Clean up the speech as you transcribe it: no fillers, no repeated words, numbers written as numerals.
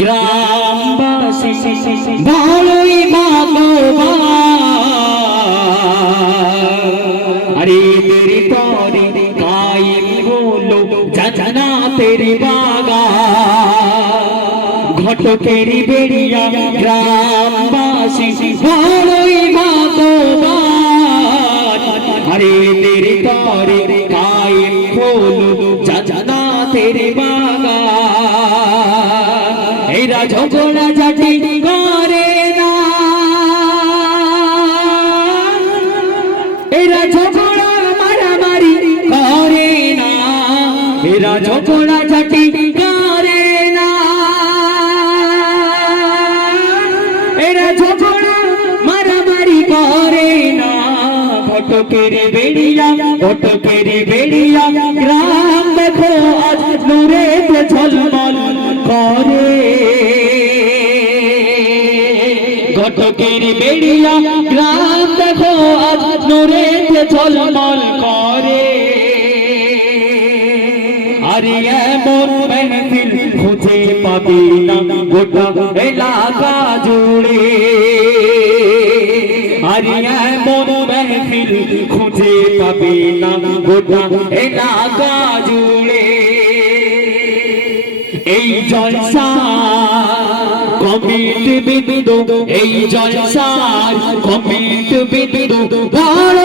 গ্রামবাসী বড়ই ভাগ্যবান। আরে তেরি পরে কায়েম হলো জান্নাতের বাগান। ঘটকেরি বেড়িয়া গ্রামবাসী বড়ই ভাগ্যবান। আরে তেরি পরে কায়েম হলো জান্নাতের বাগান। এরা ঝগড়া ঝাঁটি করে না, এরা ঝগড়া মারামারি করে না, এরা ঝগড়া ঝাঁটি করে না, এরা ঝগড়া মারামারি করে না। ঘটকের বেড়িয়া, ঘটকের বেড়িয়া গ্রাম দেখো আজ নূরেতে ঝলমল করে। ঘটকের বেড়িয়া গ্রাম দেখো আজ নূরেতে ঝলমল করে। আরে এমন মেহফিল খুঁজে পাবি না গোটা এলাকা জুড়ে। আরে এমন মেহফিল খুঁজে পাবি না গোটা এলাকা জুড়ে। এই জলসা কমিটি বিন্দু, এই জলসার কমিটি বিন্দু বড়